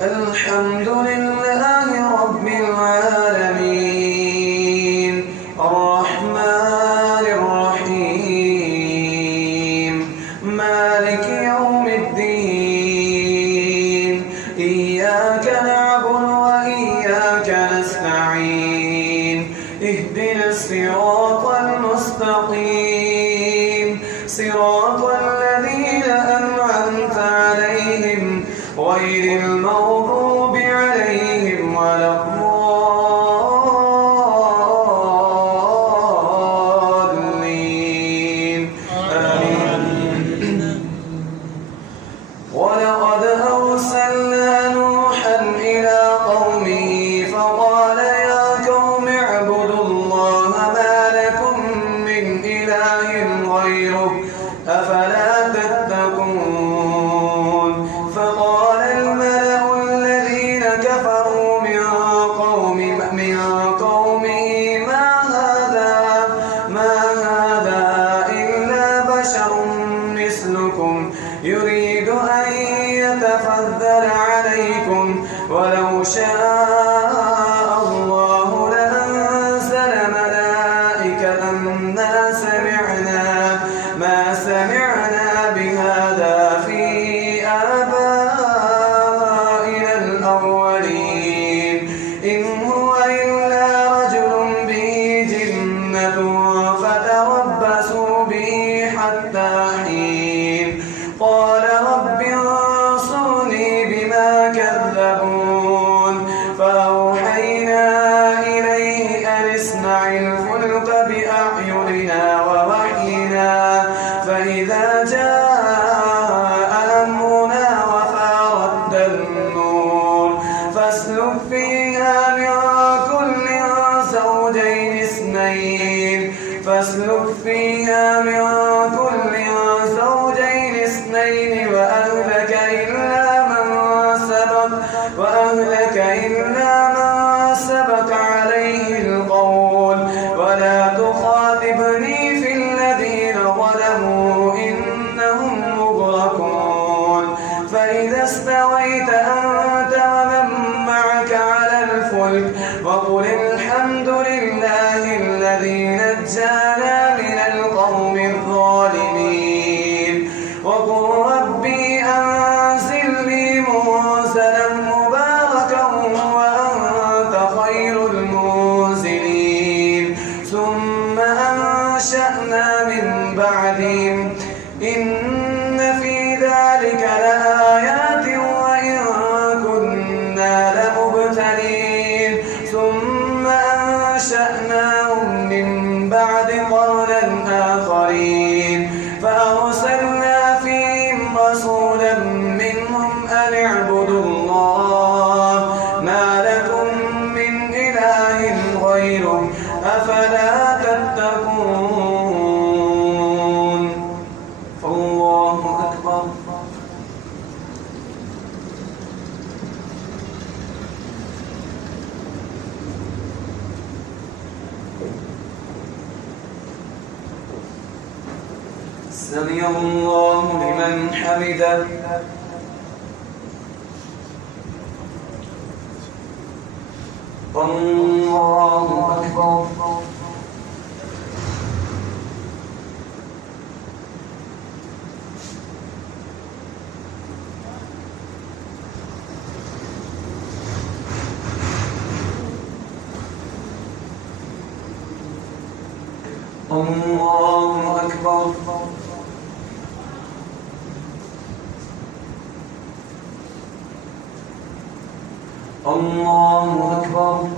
الحمد لله رب العالمين الرحمن الرحيم مالك يوم الدين إياك نعبد وإياك نستعين اهدنا الصراط المستقيم صراط الذين أنعمت عليهم غير المغضوب عليهم ولا الضالين آمين. ولقد أرسلنا نوحا إلى قومه فقال يا قوم اعبدوا الله ما لكم من إله غيره أفلا تتقون فقال الملأ الذين كفروا من قومه ما هذا إلا بشر مثلكم يريد أن يتفضل عليكم ولو شاء الله لأنزل ملائكة ما سمعنا بهذا في آبائنا الأولين إن هو إلا رجل به جنة فتربصوا به حتى حين قال رب انصرني بما كذبون فأوحينا إليه أن اصنع الفلك بأعيننا ووحينا فإذا جاء أمرنا وفارت النور فاسلك فيها من كل زوجين اثنين وأهلك إلا من سبق عليه القول ولا تخاطبني في الذين ظلموا إنهم مغرقون فإذا استويت أنت ومن معك على الفلك وقل الحمد لله الذي نجانا من القوم الظالمين وقل ربي أنزلني منزلا مباركا وأنت خير المنزلين ثم أنشأنا من بعدهم إن في ذلك لآيات وإن كنا لمبتلين ثم أنشأناهم من بعد قرنا آخرين فأرسلنا فيهم رسولا منهم أن اعبدوا الله ما لكم من إله غيره أفلا تتقون الله أكبر سمع الله لمن حمده الله أكبر الله أكبر الله أكبر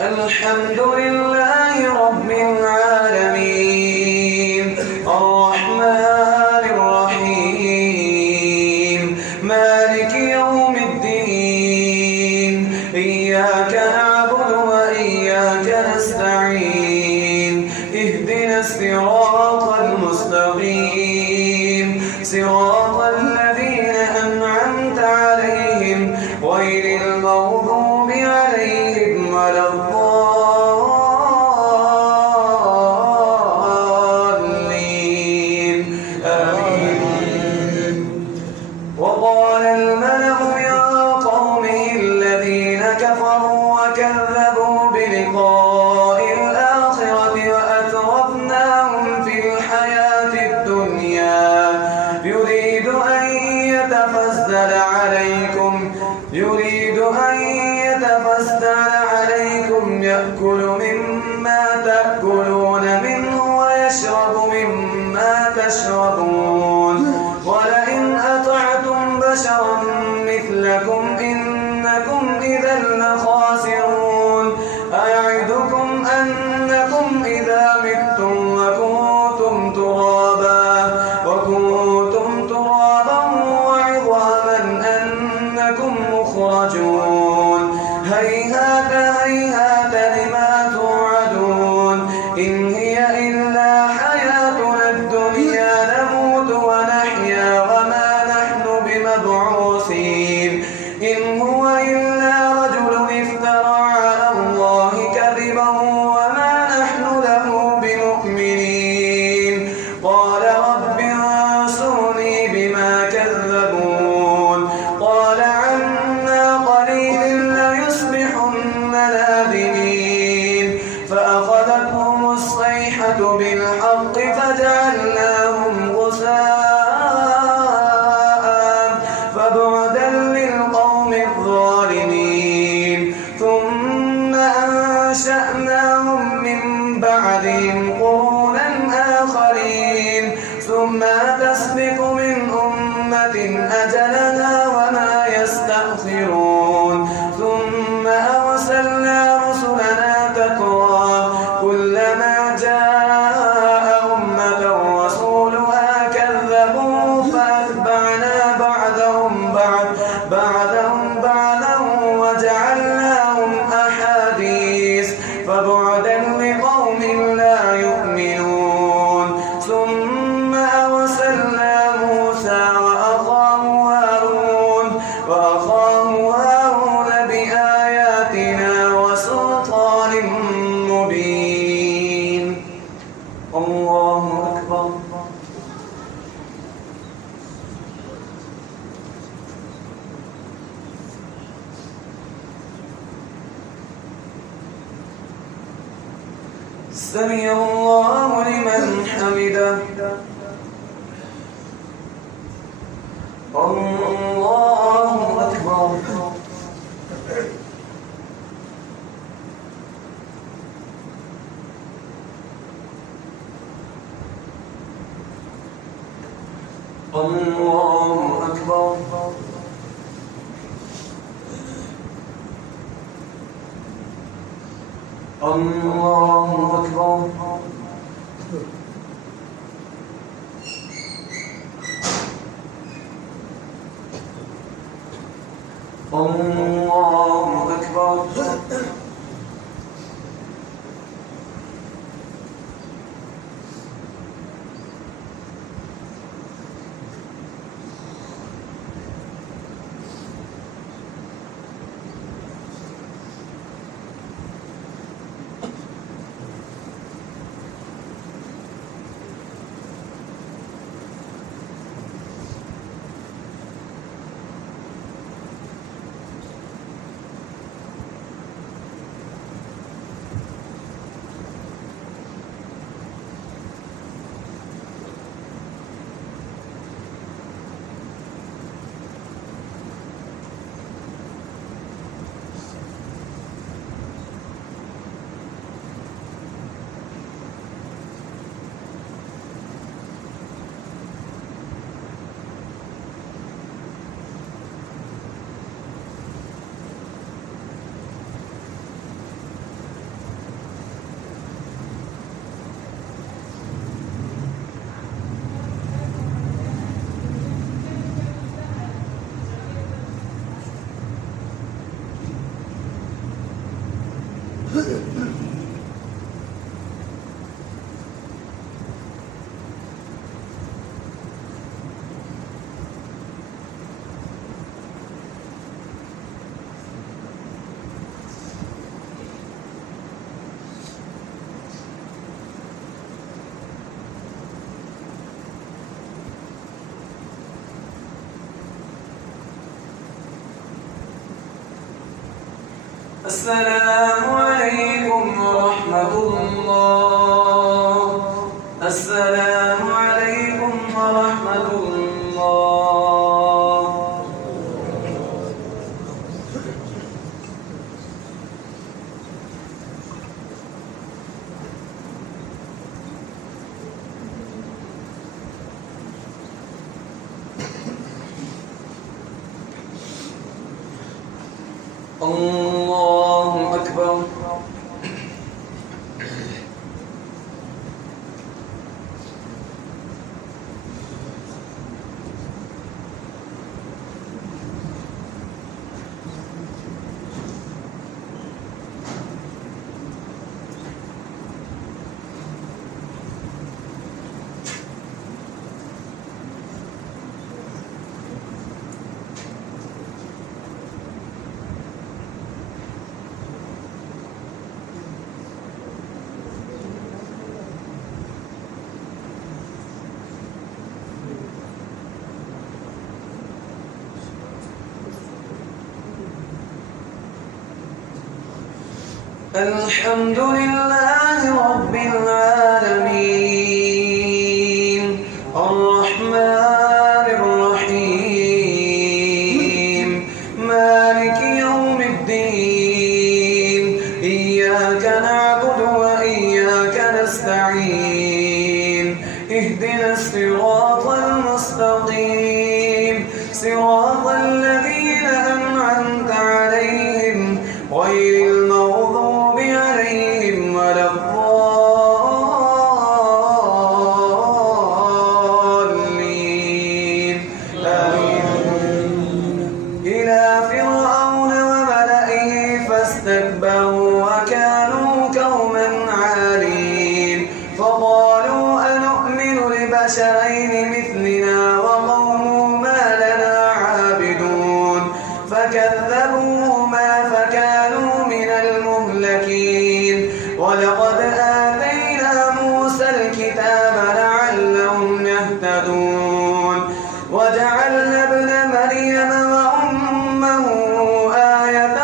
الحمد لله رب العالمين الرحمن الرحيم مالك يوم الصراط المستقيم صراط الذين أنعمت عليهم غير المغضوب عليهم ولا الضالين آمين. وقال الملأ من قومه الذين كفروا وكذبوا بلقاء الآخرة وأترفناهم في الحياة الدنيا يريد أن يتفضل عليكم يأكل مما تأكلون منه ويشرب مما تشربون ولئن أطعتم بشرا مثلكم إنكم إذا لخاسرون أيعدكم أنكم إذا متم وكنتم ترابا وعظاما أنكم مخرجون هيهات هيهات لما توعدون إن هي إلا حياتنا الدنيا نموت ونحيا وما نحن بمبعوثين إن هو إلا رجل افترى على الله كذبا وما نحن له بمؤمنين قال رب انصرني بما كذبون قال عما قليل ليصبحن نادمين فأخذتهم الصيحة بالحق فجعلناهم غثاء فبعدا للقوم الظالمين ثم أنشأناهم من بعدهم قرونا آخرين ثم تسبق من أمة أجلها وما يستأخرون ثم أرسلنا رسلنا تترى كلما جاء أمة رسولها كذبوا فأتبعنا بعدهم بعدا وجعلناهم أحاديث فبعدا لقوم لا يؤمنون ثم أرسلنا موسى وأخاه هارون بآياتنا وسلطان مبين الله أكبر. سمع الله لمن حمده الله أكبر. الله أكبر. الله أكبر. الله أكبر. السلام عليكم ورحمة الله. السلام عليكم ورحمة الله. الله أكبر. الحمد لله رب العالمين الرحمن الرحيم مالك يوم الدين إياك نعبد وإياك نستعين اهدنا الصراط المستقيم صراط الذين أنعمت عليهم غير المغضوب عليهم ولا الضالين آمين. إلى فرعون وملئه فاستكبروا وكانوا قوما عالين فقالوا أنؤمن لبشرين مثلنا وقومهما لنا عابدون فكذبوهما فكانوا من المهلكين ولقد آتينا موسى الكتاب لعلهم يهتدون وجعلنا ابن مريم وأمه آية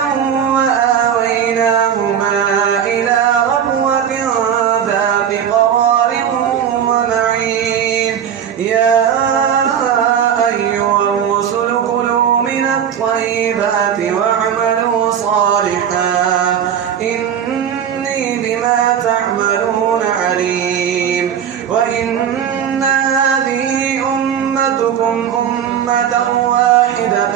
وآويناهما إلى ربوة ذات قرار ومعين يا أيها الرسل كلوا من الطيبات واعملوا صالحا إني بما تعملون عليم وإن هذه أمتكم أمة واحدة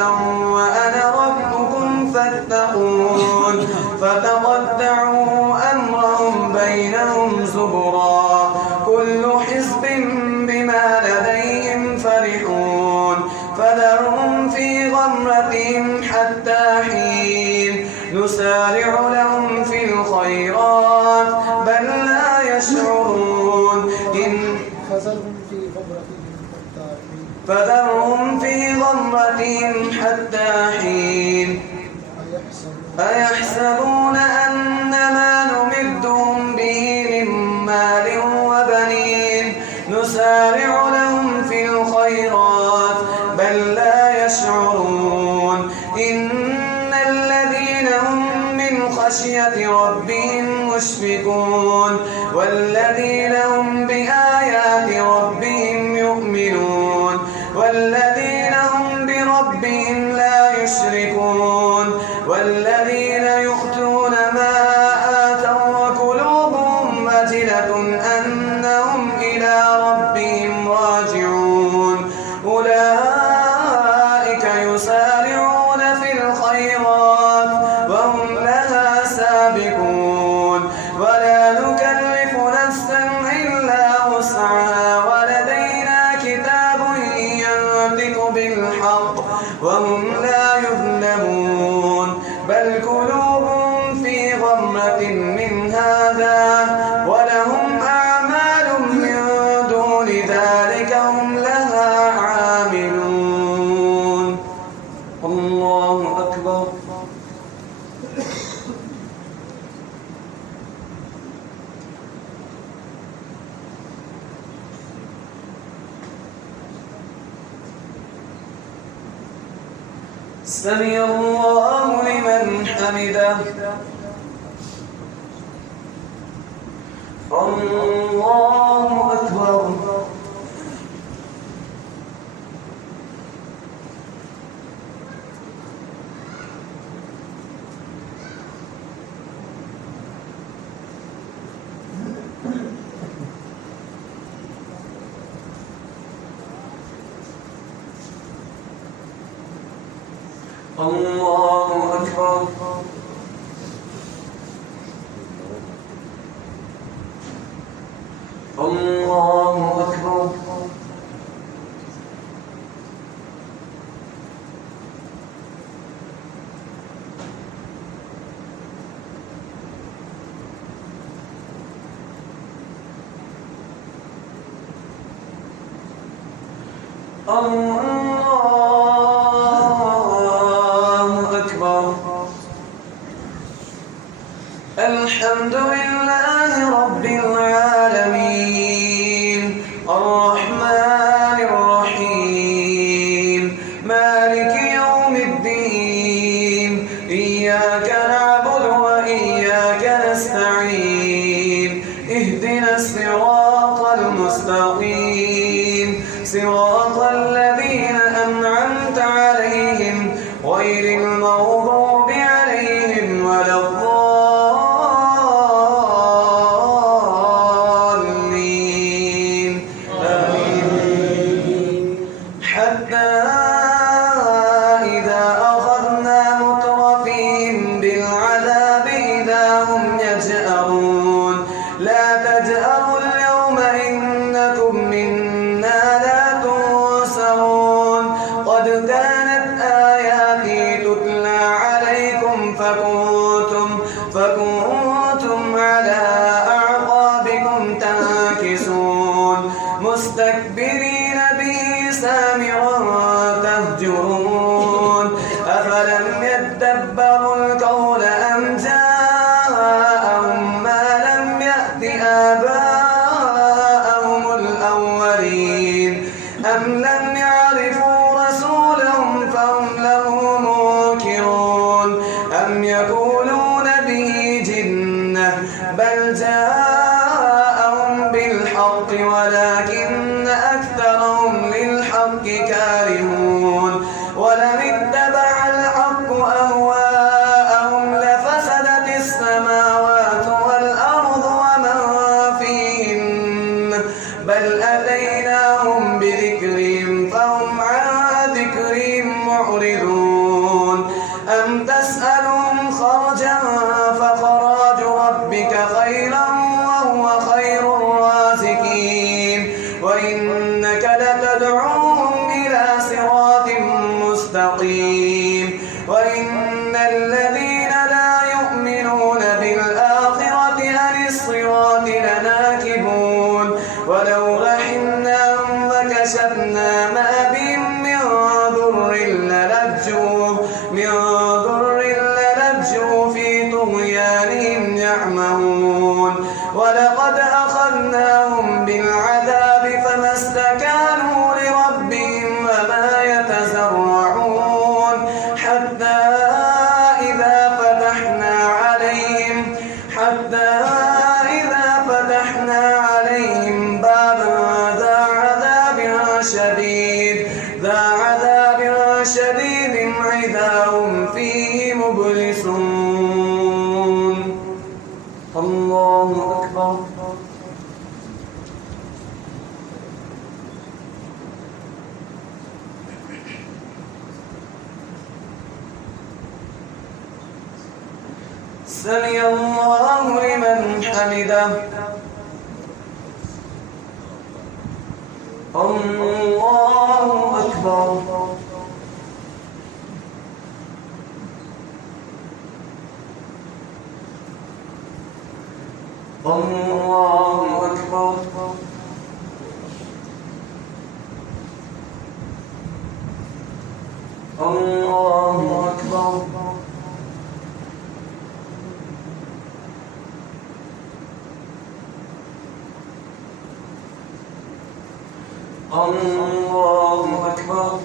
وأنا ربكم فاتقون فتقطعوا أمرهم بينهم زبرا كل حزب بما لديهم فرحون فذرهم في غمرتهم حتى حين نسارع لهم في الخيرات بل لا يشعرون فذرهم في غمرتهم حتى حين أيحسبون أن ما نمدهم به من مال وبنين نسارع لهم في الخيرات بل لا يشعرون إن الذين هم من خشية ربهم مشفقون والذين هم بآيات ربهم يؤمنون والذين هم بربهم لا يشركون والذين يؤتون ما آتوا وقلوبهم وجلة أنهم إلى ربهم راجعون أولئك يسارعون في الخيرات وهم لها سابقون ولا نكلف نفسا إلا وسعها ولدينا كتاب ينطق بالحق وهم لا يظلمون بل قلوبهم في غمرة من هذا ولهم أعمال من دون ذلك هم لها عاملون. الله أكبر. سمع الله لمن حمده. الله أكبر. الله أكبر. الله أكبر. الحمد لله رب العالمين الرحمن الرحيم مالك يوم الدين إياك نعبد وإياك نستعين اهدنا الصراط المستقيم صراط الذين أنعمت عليهم غير المغضوب عليهم ولا الضالين آمين. حتى إذا أخذنا مترفيهم بالعذاب إذا هم يجأرون لا تجأروا اليوم إنكم منا لا تنصرون قد كانت آياتي تتلى عليكم فكنتم على أعقابكم تنكسون مستكبرين به سامرا تهجرون أفلم يدبروا القول أم جاءهم ما لم يأت آباءهم الأولين أم لم يعرفوا رسولهم فهم له منكرون أم يقولون به جنة بل جاءهم بالحق ولكن أكثرهم للحق كارهون ولم اتبع الحق أهواءهم لفسدت السماوات والأرض ومن فيهن بل أتيناهم بذكرهم فهم عن ذكرهم معرضون أم تسألهم خرجا فخراج ربك خيرا وهو خير الرازقين وإنك لتدعوهم إلى صراط مستقيم وإن الذين لا يؤمنون بالآخرة عن الصراط لناكبون ولو رحمناهم وكشفنا ما بهم من ضر للجوا في طغيانهم يعمهون ولقد أخذناهم بالعذاب فما استكانوا لربهم وما يتزرعون حتى إذا فتحنا عليهم بابا ذا عذاب شديد إذا هم فيه مبلسون. الله أكبر. سمع الله لمن حمده. الله أكبر. الله أكبر. الله أكبر. الله أكبر.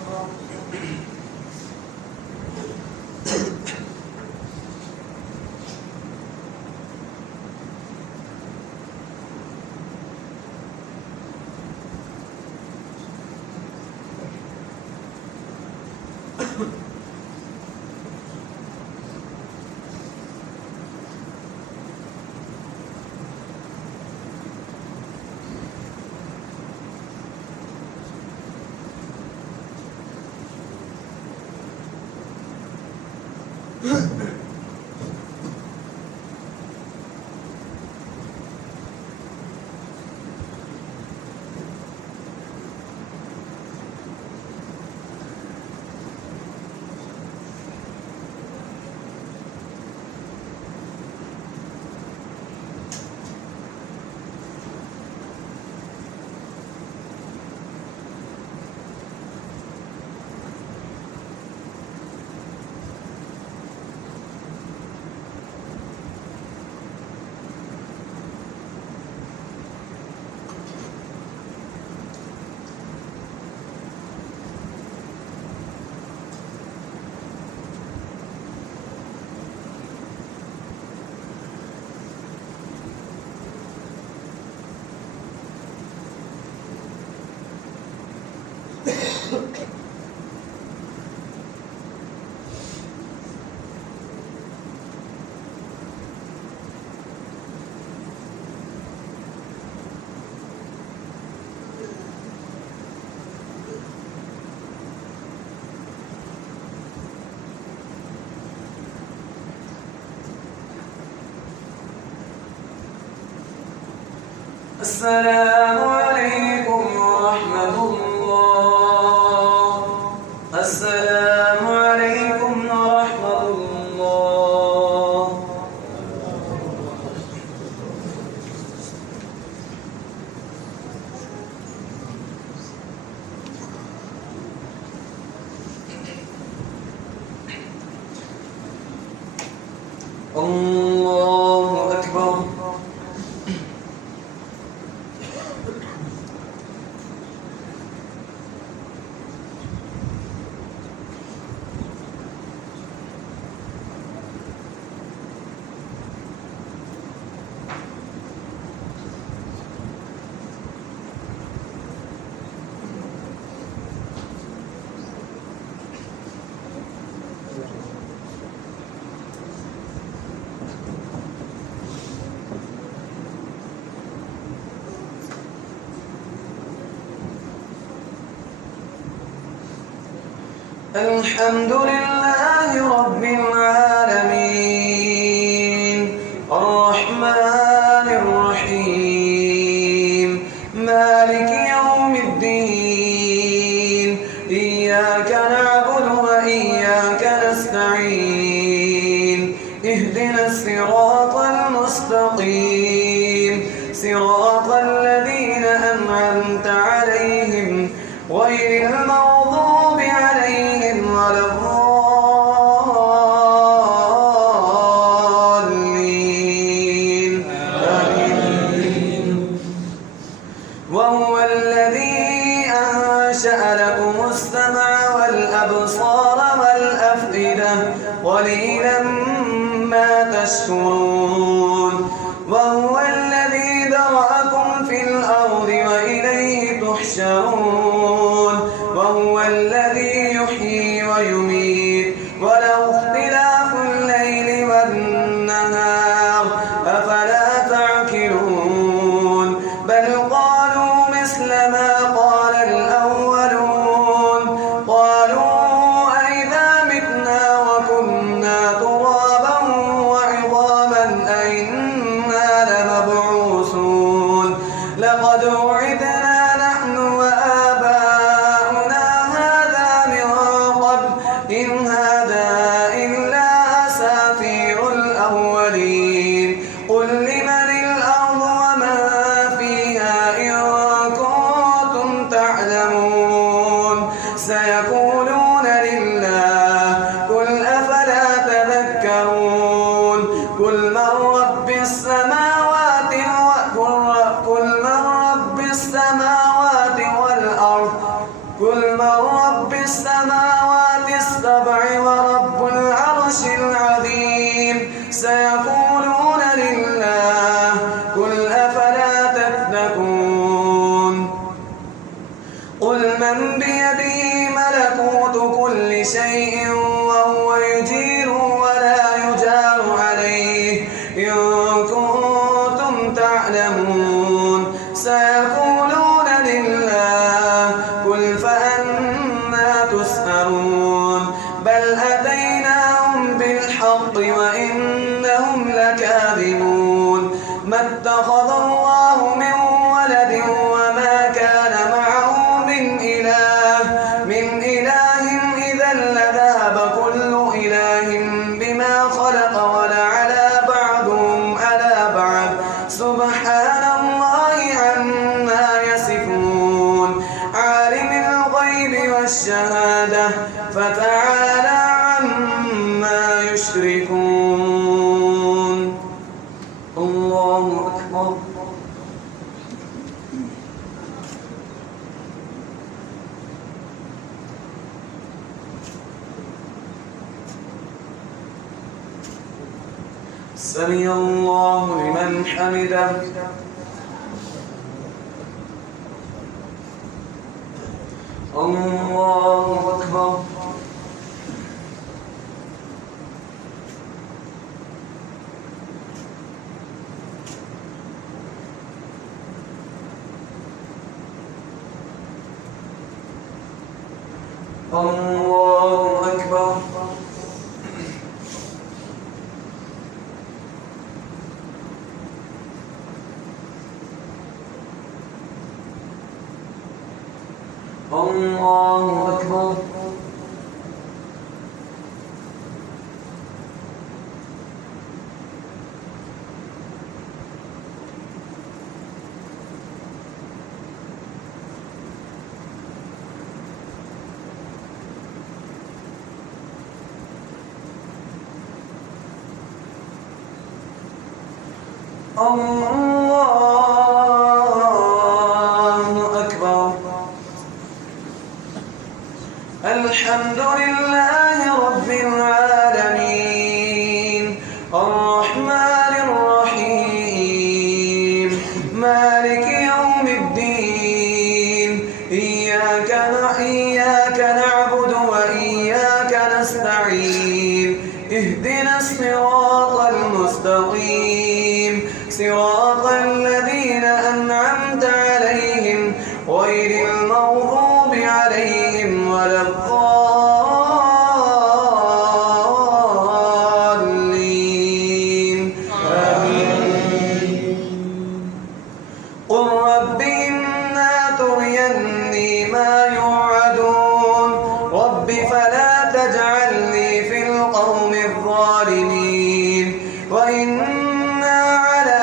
السلام عليكم ورحمة الله. السلام عليكم ورحمة الله. الله أكبر. الحمد لله رب العالمين الرحمن الرحيم مالك يوم الدين إياك نعبد وإياك نستعين اهدنا الصراط المستقيم صراط الذين أنعمت عليهم غير المغضوب عليهم ولا الضالين آمين. وهو الذي أنشأ لكم السمع والأبصار والأفئدة قليلا ما تشكرون. وهو الذي ذرأكم في الأرض وإليه تحشرون. وهو الذي يحيي ويميت وله اختلاف الليل والنهار أفلا تعقلون. بل قالوا مثل ما قال الأولون قالوا أئذا متنا وكنا ترابا وعظاما أئنا لمبعوثون لقد وعدنا نحن وآباؤنا هذا من قبل إن هذا إلا أساطير الأولين. قل لمن الأرض ومن فيها إن كنتم تعلمون سيقولون لله قل أفلا تذكرون. قل من رب السماوات والأرض قل من رب السماوات السبع ورب العرش العظيم سيقولون لله قل أفلا تتقون. قل من بيده ملكوت كل شيء وهو يجير ولا يجار عليه إن كنتم تعلمون سيقولون فتعالى عما يشركون. الله أكبر. سمع الله لمن حمده. الله أكبر. الله أكبر. الله أكبر. الله أكبر. الحمد لله رب العالمين الرحمن الرحيم مالك يوم الدين إياك نعبد وإياك نستعين اهدنا الصراط المستقيم صراط الذين أنعمت عليهم غير المغضوب عليهم ولا الضالين. آمين. قل رب إما تريني ما يوعدون رب فلا تجعلني في القوم الظالمين وإنا على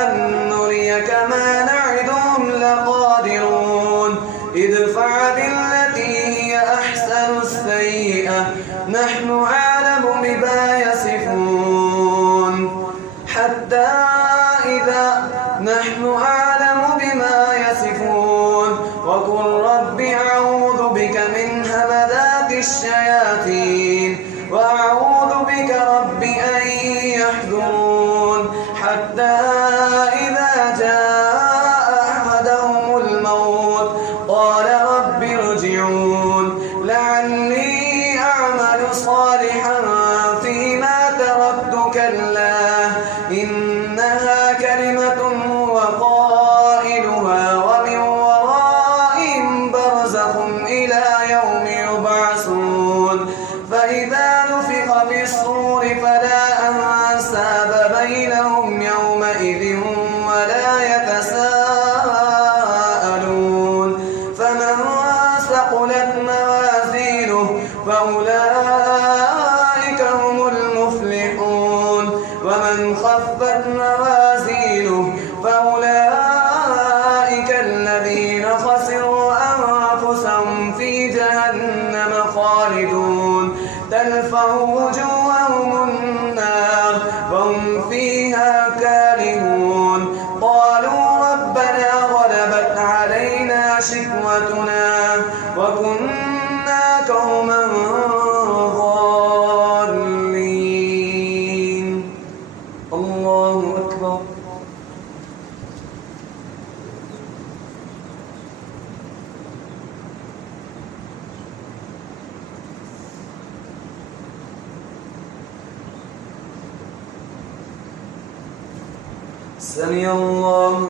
أن نريك ما نعدهم لقادرون ادفع بالتي هي أحسن السيئة نحن أعلم بما يصفون حتى إذا نحن أعلم بما يصفون وقل رب أعوذ بك من همذات الشياطين وأعوذ بك رب أن يحضرون حتى إذا جاء أحدهم الموت قال رب ارجعون لعلي أعمل صالحا فيما تركت كلا إنها كلمة هو قائلها ومن ورائهم برزخ إلى يوم يبعثون فإذا نفخ في الصور فلا أنساب بينهم يومئذ ولا يتساءلون فمن ثقلت موازينه فأولئك هم المفلحون ومن خفت موازينه فأولئك الذين خسروا أنفسهم في جهنم خالدون تلفح وجوههم النار وهم فيها كالهون قالوا ربنا غلبت علينا شقوتنا وكنا قوما ضالين. الله أكبر. سمع الله